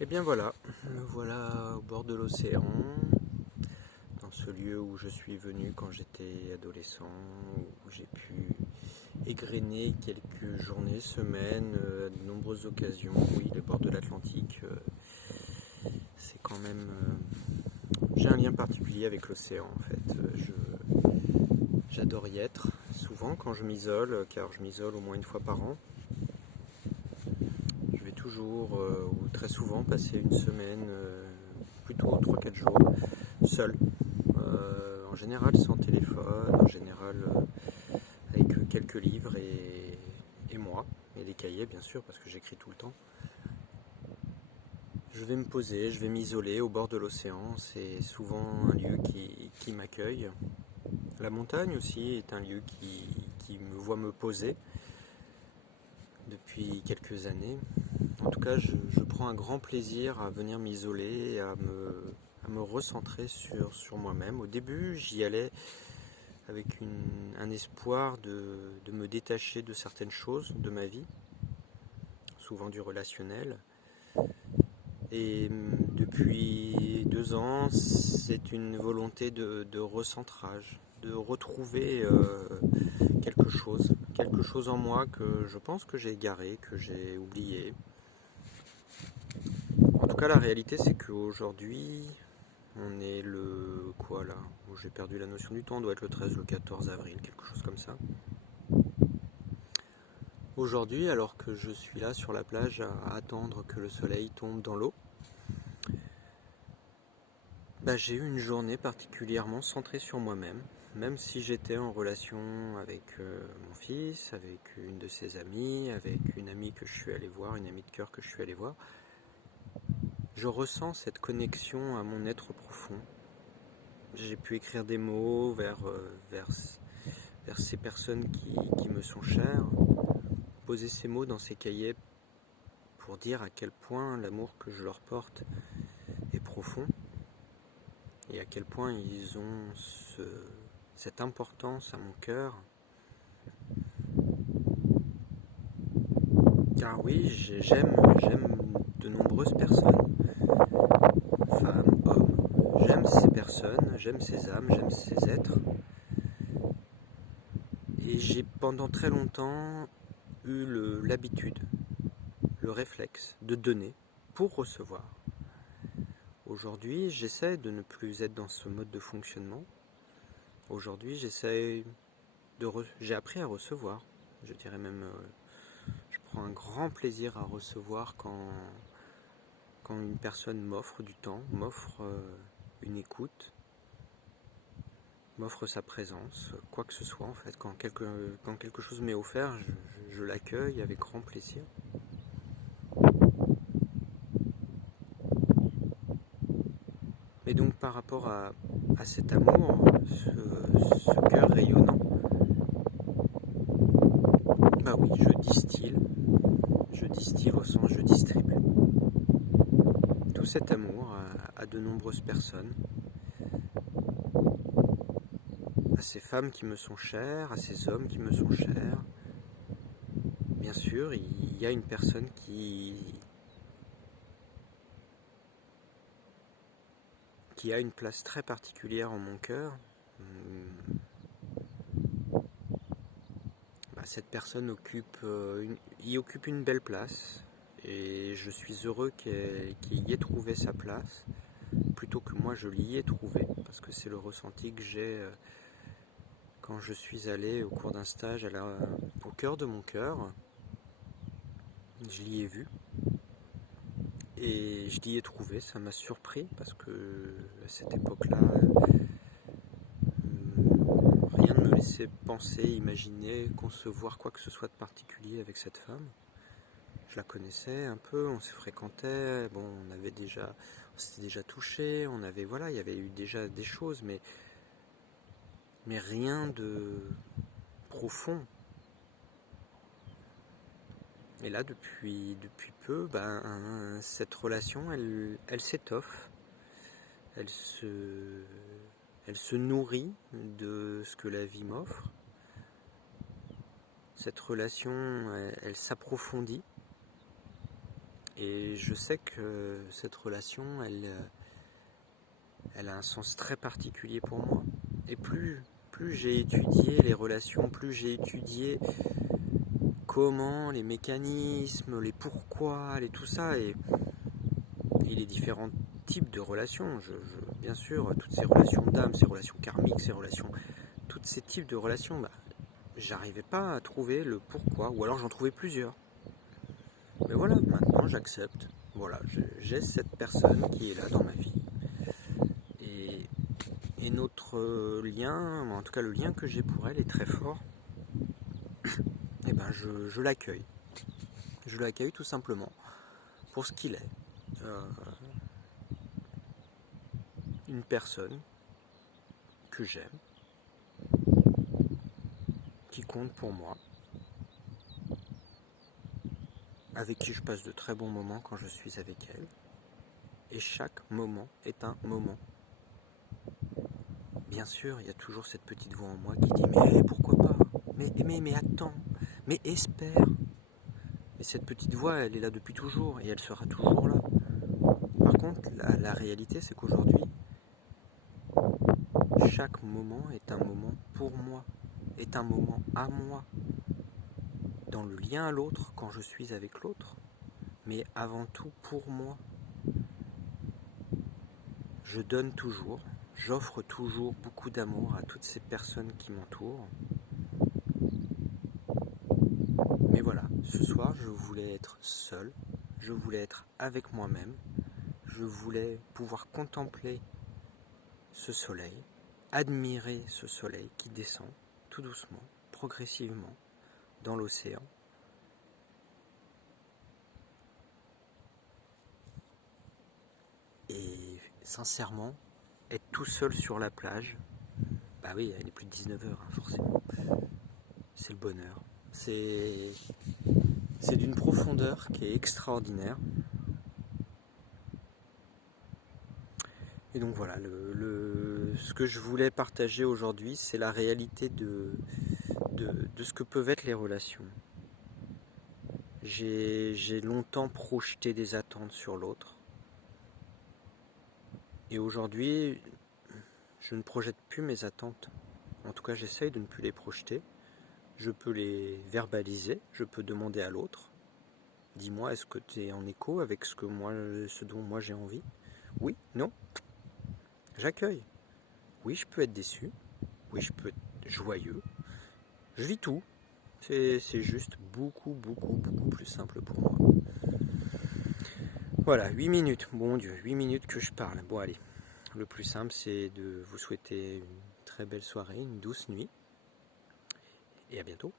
Et bien voilà, me voilà au bord de l'océan, dans ce lieu où je suis venu quand j'étais adolescent, où j'ai pu égrener quelques journées, semaines, à de nombreuses occasions. Oui, le bord de l'Atlantique, c'est quand même... j'ai un lien particulier avec l'océan en fait. J'adore y être, souvent quand je m'isole, car je m'isole au moins une fois par an. Je vais toujours, ou très souvent, passer une semaine, plutôt 3-4 jours, seul. En général sans téléphone, en général avec quelques livres et moi, et des cahiers bien sûr, parce que j'écris tout le temps. Je vais me poser, je vais m'isoler au bord de l'océan, c'est souvent un lieu qui m'accueille. La montagne aussi est un lieu qui me voit me poser depuis quelques années. En tout cas, je prends un grand plaisir à venir m'isoler et à me recentrer sur moi-même. Au début, j'y allais avec un espoir de me détacher de certaines choses de ma vie, souvent du relationnel. Et depuis 2 ans, c'est une volonté de recentrage, de retrouver quelque chose en moi que je pense que j'ai égaré, que j'ai oublié. En tout cas, la réalité, c'est qu'aujourd'hui, on est le quoi là? J'ai perdu la notion du temps, on doit être le 13, le 14 avril, quelque chose comme ça. Aujourd'hui, alors que je suis là sur la plage à attendre que le soleil tombe dans l'eau, j'ai eu une journée particulièrement centrée sur moi-même, même si j'étais en relation avec mon fils, avec une de ses amies, avec une amie que je suis allé voir, une amie de cœur que je suis allé voir. Je ressens cette connexion à mon être profond. J'ai pu écrire des mots vers ces personnes qui me sont chères, poser ces mots dans ces cahiers pour dire à quel point l'amour que je leur porte est profond et à quel point ils ont cette importance à mon cœur. Car oui, j'aime de nombreuses personnes, femmes, hommes, j'aime ces personnes, j'aime ces âmes, j'aime ces êtres. Et j'ai pendant très longtemps eu l'habitude, le réflexe de donner pour recevoir. Aujourd'hui, j'essaie de ne plus être dans ce mode de fonctionnement. Aujourd'hui, j'ai appris à recevoir. Je dirais même, je prends un grand plaisir à recevoir quand une personne m'offre du temps, m'offre une écoute, m'offre sa présence, quoi que ce soit en fait. Quand quelque chose m'est offert, je l'accueille avec grand plaisir. Et donc par rapport à cet amour, ce cœur rayonnant, oui, je distille au sens je distribue. Tout cet amour à de nombreuses personnes, à ces femmes qui me sont chères, à ces hommes qui me sont chers. Bien sûr, il y a une personne qui a une place très particulière en mon cœur. Cette personne y occupe une belle place et je suis heureux qu'il y ait trouvé sa place plutôt que moi je l'y ai trouvé, parce que c'est le ressenti que j'ai quand je suis allé au cours d'un stage au cœur de mon cœur. Je l'y ai vu et je l'y ai trouvé, ça m'a surpris parce que à cette époque-là, rien ne me laissait penser, imaginer, concevoir quoi que ce soit de particulier avec cette femme. Je la connaissais un peu, on se fréquentait, bon, on s'était déjà touché, il y avait eu déjà des choses, mais rien de profond. Et là, depuis peu, cette relation, elle s'étoffe, elle se nourrit de ce que la vie m'offre. Cette relation, elle s'approfondit. Et je sais que cette relation, elle a un sens très particulier pour moi. Et plus j'ai étudié les relations, plus j'ai étudié comment, les mécanismes, les pourquoi, tout ça, et les différents types de relations. Bien sûr, toutes ces relations d'âme, ces relations karmiques, tous ces types de relations, j'arrivais pas à trouver le pourquoi, ou alors j'en trouvais plusieurs. Mais voilà, maintenant j'accepte. Voilà, j'ai cette personne qui est là dans ma vie. Et notre lien, en tout cas le lien que j'ai pour elle est très fort. Et ben je l'accueille. Je l'accueille tout simplement pour ce qu'il est. Une personne que j'aime, qui compte pour moi, avec qui je passe de très bons moments quand je suis avec elle. Et chaque moment est un moment. Bien sûr, il y a toujours cette petite voix en moi qui dit « Mais pourquoi pas ? Mais attends, mais espère !» Mais cette petite voix, elle est là depuis toujours et elle sera toujours là. Par contre, la réalité, c'est qu'aujourd'hui, chaque moment est un moment pour moi, est un moment à moi, dans le lien à l'autre quand je suis avec l'autre, mais avant tout pour moi. Je donne toujours, j'offre toujours beaucoup d'amour à toutes ces personnes qui m'entourent. Mais voilà, ce soir, je voulais être seul, je voulais être avec moi-même, je voulais pouvoir contempler ce soleil, admirer ce soleil qui descend tout doucement, progressivement, dans l'océan. Et sincèrement, être tout seul sur la plage, bah oui, il est plus de 19h, forcément. C'est le bonheur. C'est d'une profondeur qui est extraordinaire. Et donc voilà, ce que je voulais partager aujourd'hui, c'est la réalité de ce que peuvent être les relations. J'ai longtemps projeté des attentes sur l'autre. Et aujourd'hui, je ne projette plus mes attentes. En tout cas, j'essaye de ne plus les projeter. Je peux les verbaliser, je peux demander à l'autre. Dis-moi, est-ce que tu es en écho avec ce dont moi j'ai envie ? Oui, non. J'accueille. Oui, je peux être déçu. Oui, je peux être joyeux. Je vis tout. C'est juste beaucoup plus simple pour moi. Voilà, 8 minutes. Bon Dieu, 8 minutes que je parle. Bon, allez. Le plus simple, c'est de vous souhaiter une très belle soirée, une douce nuit. Et à bientôt.